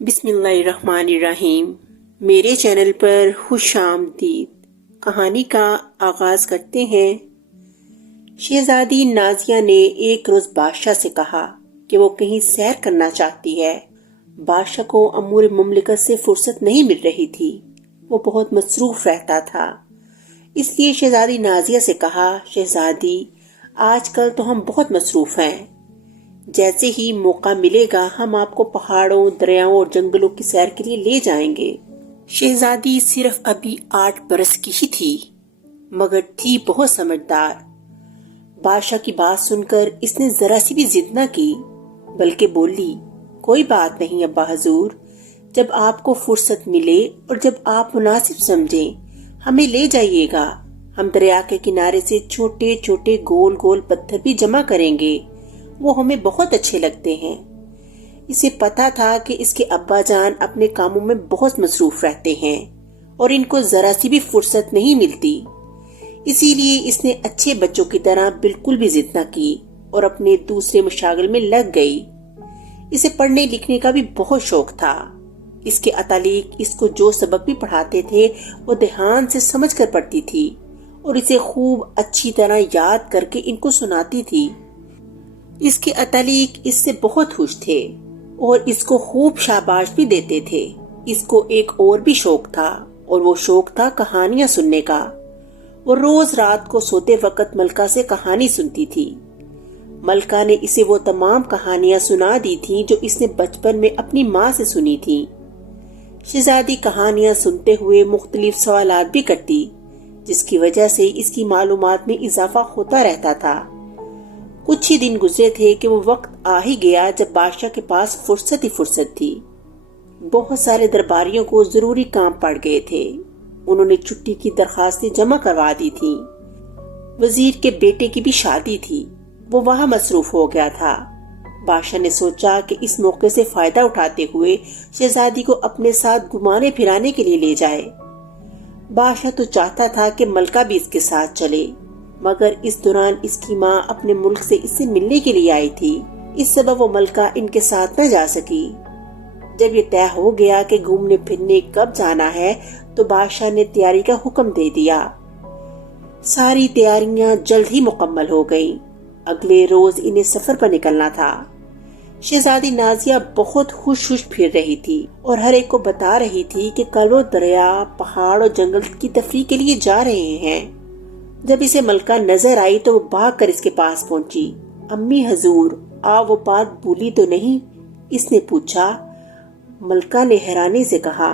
बिस्मिल्लाहिर्रहमानिर्रहीम। मेरे चैनल पर खुश आमदीद। कहानी का आगाज करते हैं। शहजादी नाजिया ने एक रोज बादशाह से कहा कि वो कहीं सैर करना चाहती है। बादशाह को अमूर मुमलिकत से फुर्सत नहीं मिल रही थी। वो बहुत मसरूफ रहता था। इसलिए शहजादी नाजिया से कहा, शहजादी आजकल तो हम बहुत मसरूफ हैं। जैसे ही मौका मिलेगा हम आपको पहाड़ों, दरियाओं और जंगलों की सैर के लिए ले जाएंगे। शहजादी सिर्फ अभी 8 बरस की ही थी, मगर थी बहुत समझदार। बादशाह की बात सुनकर इसने जरा सी भी जिद न की, बल्कि बोली, कोई बात नहीं अब्बा हजूर, जब आपको फुर्सत मिले और जब आप मुनासिब समझें हमें ले जाइएगा। हम दरिया के किनारे से छोटे छोटे गोल गोल पत्थर भी जमा करेंगे, वो हमें बहुत अच्छे लगते हैं। इसे पता था कि इसके अब्बा जान अपने कामों में बहुत मसरूफ रहते हैं और इनको जरा सी भी फुर्सत नहीं मिलती। इसीलिए इसने अच्छे बच्चों की तरह बिल्कुल भी जिद न की और अपने दूसरे मशागिल में लग गई। इसे पढ़ने लिखने का भी बहुत शौक था। इसके अतालिक इसको जो सबक भी पढ़ाते थे वो ध्यान से समझ कर पढ़ती थी और इसे खूब अच्छी तरह याद करके इनको सुनाती थी। इसके अतालिक इससे बहुत खुश थे और इसको खूब शाबाश भी देते थे। इसको एक और भी शौक था और वो शौक था कहानियां सुनने का। वो रोज रात को सोते वक्त मलका से कहानी सुनती थी। मलका ने इसे वो तमाम कहानियां सुना दी थी जो इसने बचपन में अपनी माँ से सुनी थी। शहजादी कहानियां सुनते हुए मुख्तलिफ सवालात भी करती, जिसकी वजह से इसकी मालूमात में इजाफा होता रहता था। कुछ ही दिन गुजरे थे कि वो वक्त आ ही गया जब बादशाह के पास फुर्सत ही फुर्सत थी। बहुत सारे दरबारियों को जरूरी काम पड़ गए थे। उन्होंने छुट्टी की दरखास्तें जमा करवा दी थी। वजीर के बेटे की भी शादी थी, वो वहां मसरूफ हो गया था। बादशाह ने सोचा कि इस मौके से फायदा उठाते हुए शहजादी को अपने साथ घुमाने फिराने के लिए ले जाए। बादशाह तो चाहता था कि मलका भी इसके साथ चले, मगर इस दौरान इसकी माँ अपने मुल्क से इससे मिलने के लिए आई थी। इस सबब वो मलका इनके साथ न जा सकी। जब ये तय हो गया कि घूमने फिरने कब जाना है, तो बादशाह ने तैयारी का हुक्म दे दिया। सारी तैयारियां जल्द ही मुकम्मल हो गईं। अगले रोज इन्हें सफर पर निकलना था। शहजादी नाजिया बहुत खुश फिर रही थी और हर एक को बता रही थी कि कल वो दरिया, पहाड़ और जंगल की तफरीह के लिए जा रहे हैं। जब इसे मलका नजर आई तो वो भाग कर इसके पास पहुंची। अम्मी हजूर, आप वो बात भूली तो नहीं? इसने पूछा। मलका ने हैरानी से कहा,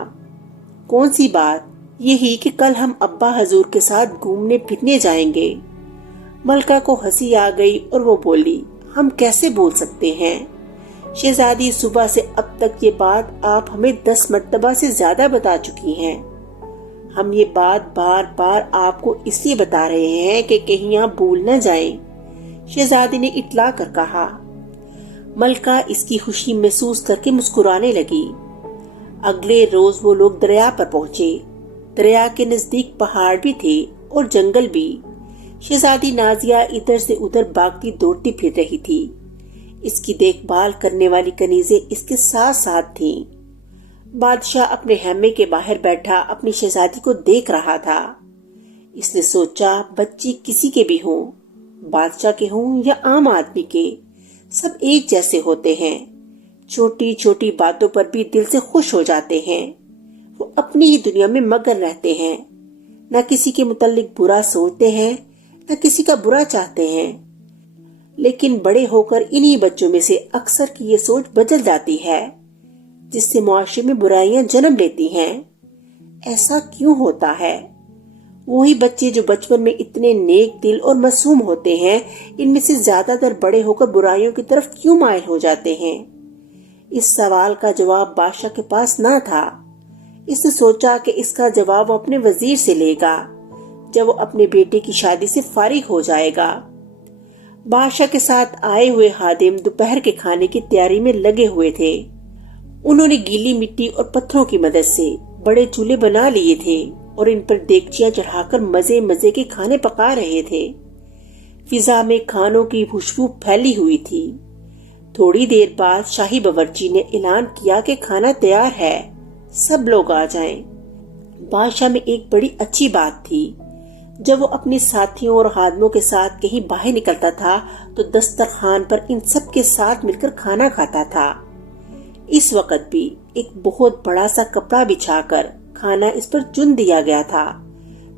कौन सी बात? यही कि कल हम अब्बा हजूर के साथ घूमने फिरने जाएंगे। मलका को हंसी आ गई और वो बोली, हम कैसे बोल सकते हैं शहजादी, सुबह से अब तक ये बात आप हमें 10 मर्तबा से ज्यादा बता चुकी हैं। हम ये बात बार बार आपको इसलिए बता रहे हैं कि कहीं आप भूल न जाएं। शहजादी ने इतला कर कहा। मलका इसकी खुशी महसूस करके मुस्कुराने लगी। अगले रोज वो लोग दरिया पर पहुंचे। दरिया के नजदीक पहाड़ भी थे और जंगल भी। शहजादी नाजिया इधर से उधर भागती दौड़ती फिर रही थी। इसकी देखभाल करने वाली कनीजें इसके साथ साथ थीं। बादशाह अपने हैमे के बाहर बैठा अपनी शहजादी को देख रहा था। इसने सोचा, बच्चे किसी के भी हों, बादशाह के हों या आम आदमी के, सब एक जैसे होते हैं। छोटी छोटी बातों पर भी दिल से खुश हो जाते हैं। वो अपनी ही दुनिया में मगन रहते हैं, न किसी के मुतालिक बुरा सोचते हैं न किसी का बुरा चाहते हैं। लेकिन बड़े होकर इन्हीं बच्चों में से अक्सर की ये सोच बदल जाती है, जिससे मुआशरे में बुराइयां जन्म लेती हैं। ऐसा क्यों होता है? वही बच्चे जो बचपन में इतने नेक दिल और मासूम होते हैं, इनमें से ज्यादातर बड़े होकर बुराइयों की तरफ क्यों माइल हो जाते हैं? इस सवाल का जवाब बादशाह के पास ना था। इसने सोचा कि इसका जवाब वो अपने वजीर से लेगा जब वो अपने बेटे की शादी से फारिग हो जाएगा। बादशाह के साथ आए हुए हादिम दोपहर के खाने की तैयारी में लगे हुए थे। उन्होंने गीली मिट्टी और पत्थरों की मदद से बड़े चूल्हे बना लिए थे और इन पर देगचियां चढ़ाकर मजे मजे के खाने पका रहे थे। फिजा में खानों की खुशबू फैली हुई थी। تھوڑی دیر بعد شاہی باورچی نے اعلان کیا کہ کھانا تیار ہے، سب لوگ آ جائیں۔ بادشاہ میں ایک بڑی اچھی بات تھی، جب وہ اپنے ساتھیوں اور خادموں کے ساتھ کہیں باہر نکلتا تھا تو دسترخوان پر ان سب کے ساتھ مل کر کھانا کھاتا تھا۔ اس وقت بھی ایک بہت بڑا سا کپڑا بچھا کر کھانا اس پر چن دیا گیا تھا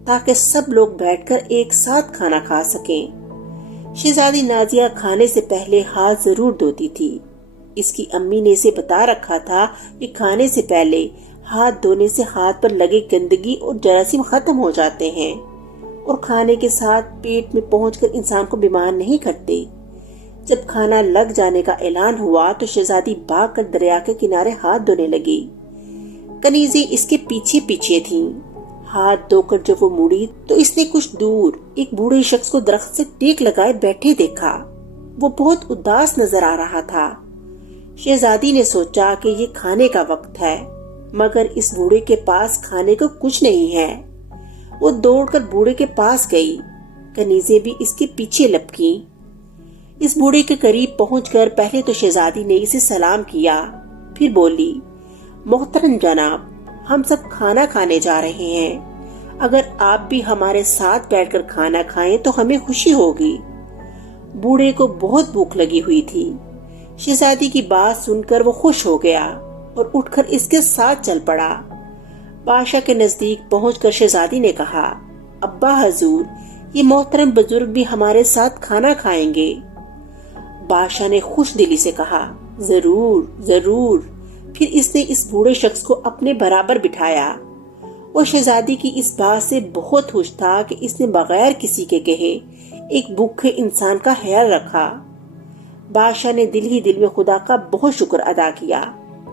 تاکہ سب لوگ بیٹھ کر ایک ساتھ کھانا کھا سکیں۔ شہزادی نازیہ کھانے سے پہلے ہاتھ ضرور دھوتی تھی۔ اس کی امی نے اسے بتا رکھا تھا کہ کھانے سے پہلے ہاتھ دھونے سے ہاتھ پر لگے گندگی اور جراثیم ختم ہو جاتے ہیں اور کھانے کے ساتھ پیٹ میں پہنچ کر انسان کو بیمار نہیں کرتے۔ جب کھانا لگ جانے کا اعلان ہوا تو شہزادی بھاگ کر دریا کے کنارے ہاتھ دھونے لگی۔ کنیزیں اس کے پیچھے پیچھے تھیں۔ ہاتھ دھو کر جب وہ مڑی تو اس نے کچھ دور ایک بوڑھے شخص کو درخت سے ٹیک لگائے بیٹھے دیکھا۔ وہ بہت اداس نظر آ رہا تھا۔ شہزادی نے سوچا کہ یہ کھانے کا وقت ہے، مگر اس بوڑھے کے پاس کھانے کو کچھ نہیں ہے۔ وہ دوڑ کر بوڑھے کے پاس گئی۔ کنیزیں بھی اس کے پیچھے لپکیں۔ اس بوڑھے کے قریب پہنچ کر پہلے تو شہزادی نے اسے سلام کیا، پھر بولی، محترم جناب، ہم سب کھانا کھانے جا رہے ہیں، اگر آپ بھی ہمارے ساتھ بیٹھ کر کھانا کھائیں تو ہمیں خوشی ہوگی۔ بوڑھے کو بہت بھوک لگی ہوئی تھی۔ شہزادی کی بات سن کر وہ خوش ہو گیا اور اٹھ کر اس کے ساتھ چل پڑا۔ بادشاہ کے نزدیک پہنچ کر شہزادی نے کہا، ابا حضور، یہ محترم بزرگ بھی ہمارے ساتھ کھانا کھائیں گے۔ بادشاہ نے خوش دلی سے کہا، ضرور ضرور۔ پھر اس نے اس بوڑھے شخص کو اپنے برابر بٹھایا۔ وہ شہزادی کی اس بات سے بہت خوش تھا کہ اس نے بغیر کسی کے کہے ایک بھوکے انسان کا خیال رکھا۔ بادشاہ نے دل ہی دل میں خدا کا بہت شکر ادا کیا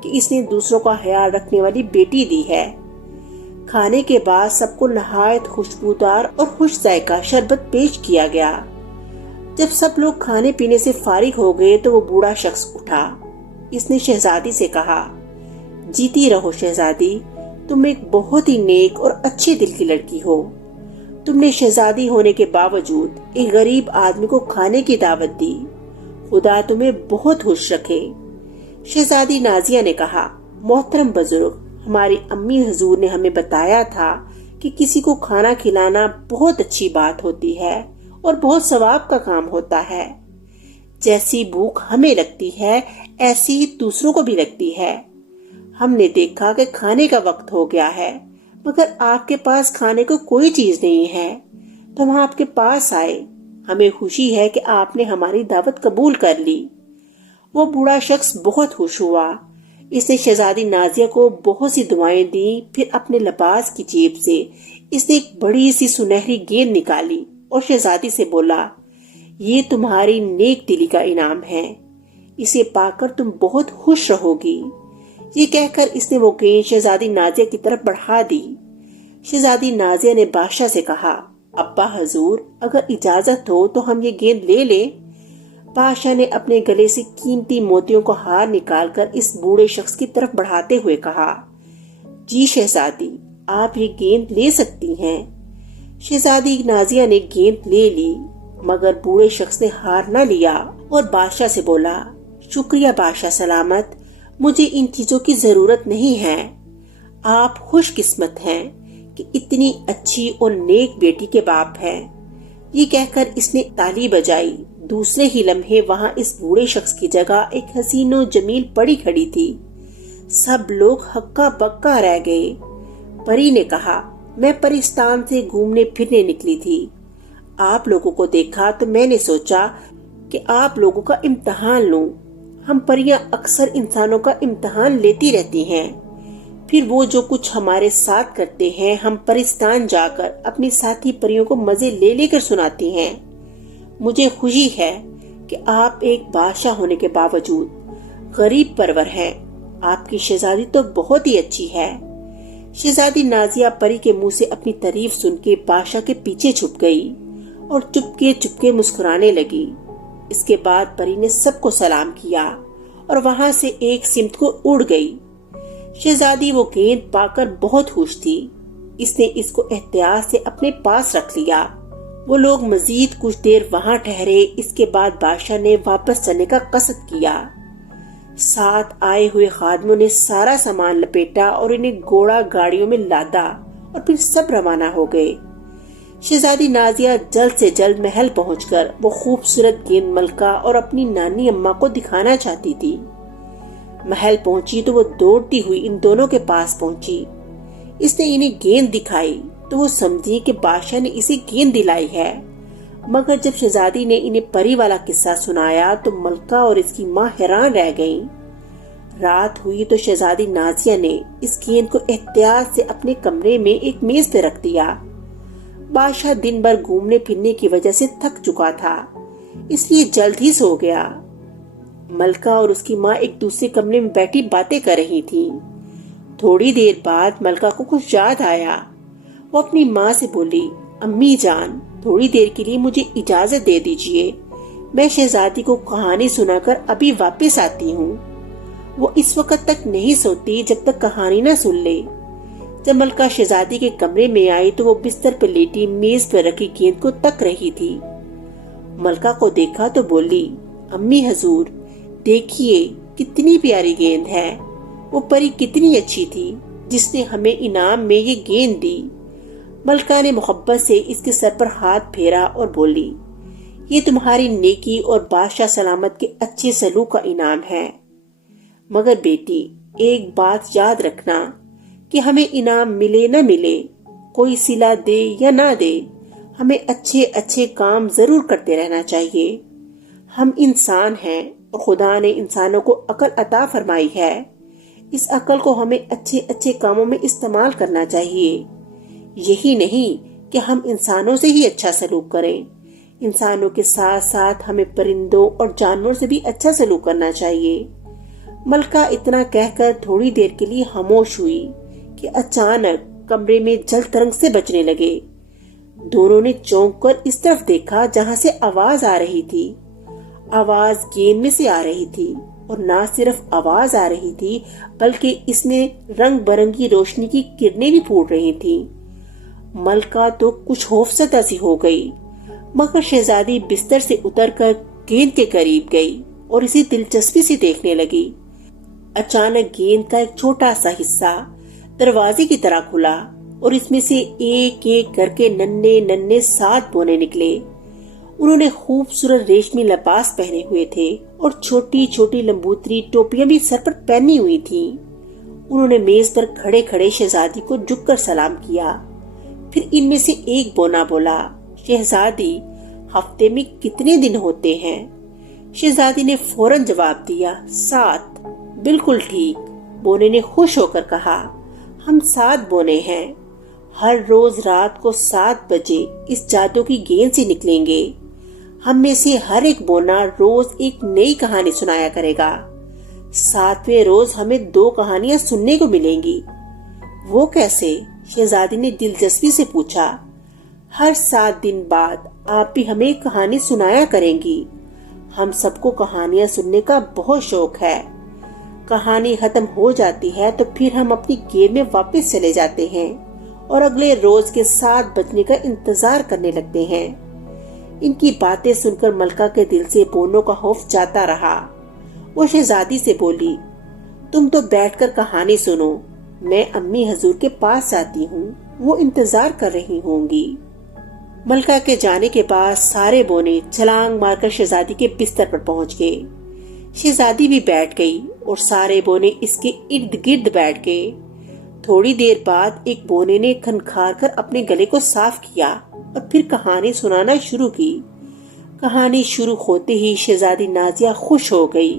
کہ اس نے دوسروں کا خیال رکھنے والی بیٹی دی ہے۔ کھانے کے بعد سب کو نہایت خوشبودار اور خوش ذائقہ شربت پیش کیا گیا۔ جب سب لوگ کھانے پینے سے فارغ ہو گئے تو وہ بوڑھا شخص اٹھا۔ اس نے شہزادی سے کہا، جیتی رہو شہزادی، تم ایک بہت ہی نیک اور اچھے دل کی لڑکی ہو۔ تم نے شہزادی ہونے کے باوجود ایک غریب آدمی کو کھانے کی دعوت دی۔ خدا تمہیں بہت خوش رکھے۔ شہزادی نازیہ نے کہا، محترم بزرگ، ہماری امی حضور نے ہمیں بتایا تھا کہ کسی کو کھانا کھلانا بہت اچھی بات ہوتی ہے اور بہت ثواب کا کام ہوتا ہے۔ جیسی بھوک ہمیں لگتی ہے ایسی ہی دوسروں کو بھی لگتی ہے۔ ہم نے دیکھا کہ کھانے کا وقت ہو گیا ہے، مگر آپ کے پاس کھانے کو کوئی چیز نہیں ہے تو ہم آپ کے پاس آئے۔ ہمیں خوشی ہے کہ آپ نے ہماری دعوت قبول کر لی۔ وہ بوڑھا شخص بہت خوش ہوا۔ اس نے شہزادی نازیہ کو بہت سی دعائیں دیں، پھر اپنے لباس کی جیب سے اس نے ایک بڑی سی سنہری گیند نکالی اور شہزادی سے بولا، یہ تمہاری نیک دلی کا انعام ہے، اسے پا کر تم بہت خوش رہو گی۔ یہ کہہ کر اس نے وہ گیند شہزادی نازیہ کی طرف بڑھا دی۔ شہزادی نازیہ نے بادشاہ سے کہا، ابا حضور، اگر اجازت ہو تو ہم یہ گیند لے لیں۔ بادشاہ نے اپنے گلے سے قیمتی موتیوں کو ہار نکال کر اس بوڑھے شخص کی طرف بڑھاتے ہوئے کہا، جی شہزادی، آپ یہ گیند لے سکتی ہیں۔ شہزادی نازیہ نے گیند لے لی، مگر بوڑھے شخص نے ہار نہ لیا اور بادشاہ سے بولا، شکریہ بادشاہ سلامت، مجھے ان چیزوں کی ضرورت نہیں ہے۔ آپ خوش قسمت ہیں کہ اتنی اچھی اور نیک بیٹی کے باپ ہیں۔ یہ کہہ کر اس نے تالی بجائی۔ دوسرے ہی لمحے وہاں اس بوڑھے شخص کی جگہ ایک حسین و جمیل پری کھڑی تھی۔ سب لوگ ہکا بکا رہ گئے۔ پری نے کہا، میں پرستان سے گھومنے پھرنے نکلی تھی، آپ لوگوں کو دیکھا تو میں نے سوچا کہ آپ لوگوں کا امتحان لوں۔ ہم پریاں اکثر انسانوں کا امتحان لیتی رہتی ہیں، پھر وہ جو کچھ ہمارے ساتھ کرتے ہیں ہم پرستان جا کر اپنی ساتھی پریوں کو مزے لے لے کر سناتی ہیں۔ مجھے خوشی ہے کہ آپ ایک بادشاہ ہونے کے باوجود غریب پرور ہیں۔ آپ کی شہزادی تو بہت ہی اچھی ہے۔ شہزادی نازیہ پری کے منہ سے اپنی تعریف سن کے بادشاہ کے پیچھے چھپ گئی اور چپکے مسکرانے لگی۔ اس کے بعد پری نے سب کو سلام کیا اور وہاں سے ایک سمت کو اڑ گئی۔ شہزادی وہ گیند پا کر بہت خوش تھی۔ اس نے اس کو احتیاط سے اپنے پاس رکھ لیا۔ وہ لوگ مزید کچھ دیر وہاں ٹھہرے۔ اس کے بعد بادشاہ نے واپس چلنے کا قصد کیا۔ साथ आए हुए खादमों ने सारा सामान लपेटा और इन्हें घोड़ा गाड़ियों में लादा और फिर सब रवाना हो गए। शहजादी नाजिया जल्द से जल्द महल पहुंचकर वो खूबसूरत गेंद मलका और अपनी नानी अम्मा को दिखाना चाहती थी। महल पहुंची तो वो दौड़ती हुई इन दोनों के पास पहुंची। इसने इन्हें गेंद दिखाई तो वो समझी कि बादशाह ने इसे गेंद दिलाई है। मगर जब शहजादी ने इन्हें परी वाला किस्सा सुनाया तो मलका और इसकी माँ हैरान रह गईं। रात हुई तो शहजादी नाजिया ने इस गेंद को एहतियात से अपने कमरे में एक मेज पे रख दिया। बादशाह दिन भर घूमने फिरने की वजह से थक चुका था, इसलिए जल्द ही सो गया। मलका और उसकी माँ एक दूसरे कमरे में बैठी बातें कर रही थीं। थोड़ी देर बाद मलका को कुछ याद आया। वो अपनी माँ से बोली, अम्मी जान, थोड़ी देर के लिए मुझे इजाजत दे दीजिए, मैं शहजादी को कहानी सुनाकर अभी वापस आती हूँ। वो इस वक्त तक नहीं सोती जब तक कहानी न सुन ले। जब मलका शहजादी के कमरे में आई तो वो बिस्तर पर लेटी मेज पर रखी गेंद को तक रही थी। मलका को देखा तो बोली, अम्मी हजूर, देखिए कितनी प्यारी गेंद है। वो परी कितनी अच्छी थी जिसने हमें इनाम में ये गेंद दी। मलका ने मोहब्बत से इसके सर पर हाथ फेरा और बोली, ये तुम्हारी नेकी और बादशाह सलामत के अच्छे सलूक का इनाम है। मगर बेटी, एक बात याद रखना कि हमें इनाम मिले न मिले, कोई सिला दे या ना दे, हमें अच्छे अच्छे काम जरूर करते रहना चाहिए। हम इंसान हैं और खुदा ने इंसानों को अकल अता फरमाई है। इस अकल को हमें अच्छे अच्छे कामों में इस्तेमाल करना चाहिए। यही नहीं कि हम इंसानों से ही अच्छा सलूक करें, इंसानों के साथ साथ हमें परिंदों और जानवरों से भी अच्छा सलूक करना चाहिए। मलका इतना कहकर थोड़ी देर के लिए खामोश हुई कि अचानक कमरे में जल तरंग से बजने लगे। दोनों ने चौंक कर इस तरफ देखा जहां से आवाज आ रही थी। आवाज गेंद में से आ रही थी और ना सिर्फ आवाज आ रही थी बल्कि इसमें रंग बिरंगी रोशनी की किरणें भी फूट रही थीं। मलका तो कुछ खौफजदा सी हो गई, मगर शहजादी बिस्तर से उतरकर गेंद के करीब गई और इसे दिलचस्पी से देखने लगी। अचानक गेंद का एक छोटा सा हिस्सा दरवाजे की तरह खुला और इसमें से एक एक करके नन्हे नन्हे 7 बोने निकले। उन्होंने खूबसूरत रेशमी लिबास पहने हुए थे और छोटी छोटी लंबूतरी टोपियां भी सर पर पहनी हुई थीं। उन्होंने मेज पर खड़े खड़े शहजादी को झुककर सलाम किया। फिर इनमें से एक बोना बोला, शहजादी, हफ्ते में कितने दिन होते हैं? शहजादी ने फौरन जवाब दिया, 7। बिल्कुल ठीक, बोने ने खुश होकर कहा, हम 7 बोने हैं। हर रोज रात को 7 बजे इस जादू की गेंद से निकलेंगे। हम में से हर एक बोना रोज एक नई कहानी सुनाया करेगा। 7वें रोज हमें 2 कहानियां सुनने को मिलेंगी। वो कैसे? शहजादी ने दिलचस्पी से पूछा। हर 7 दिन बाद आप भी हमें कहानी सुनाया करेंगी। हम सबको कहानियां सुनने का बहुत शौक है। कहानी खत्म हो जाती है तो फिर हम अपनी गेम में वापस चले जाते हैं और अगले रोज के 7 बजने का इंतजार करने लगते हैं। इनकी बातें सुनकर मलका के दिल से बोनों का खौफ जाता रहा। वो शहजादी से बोली, तुम तो बैठकर कहानी सुनो, मैं अम्मी हजूर के पास जाती हूँ, वो इंतजार कर रही होंगी। मलका के जाने के बाद सारे बोने छलांग मारकर शहजादी के बिस्तर पर पहुंच गए। शहजादी भी बैठ गई और सारे बोने इसके इर्द गिर्द बैठ गए। थोड़ी देर बाद एक बोने ने खनखार कर अपने गले को साफ किया और फिर कहानी सुनाना शुरू की। कहानी शुरू होते ही शहजादी नाजिया खुश हो गई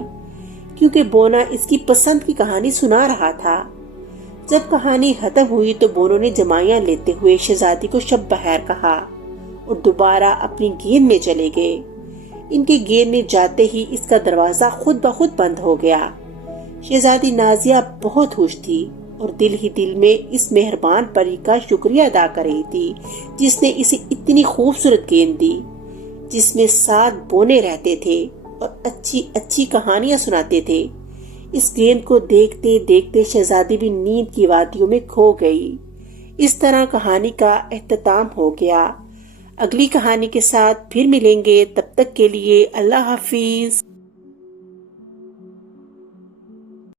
क्योंकि बोना इसकी पसंद की कहानी सुना रहा था। जब कहानी खत्म हुई तो बोनों ने जमाइयां लेते हुए शहजादी को शब बहर कहा और दोबारा अपनी गेंद में चले गए। इनके गेंद में जाते ही इसका दरवाजा खुद ब खुद बंद हो गया। शहजादी नाजिया बहुत खुश थी और दिल ही दिल में इस मेहरबान परी का शुक्रिया अदा कर रही थी जिसने इसे इतनी खूबसूरत गेंद दी जिसमें 7 बोने रहते थे और अच्छी अच्छी कहानियां सुनाते थे। इस गेंद को देखते देखते शहजादी भी नींद की वादियों में खो गई। इस तरह कहानी का एख्तिताम हो गया। अगली कहानी के साथ फिर मिलेंगे, तब तक के लिए अल्लाह हाफिज।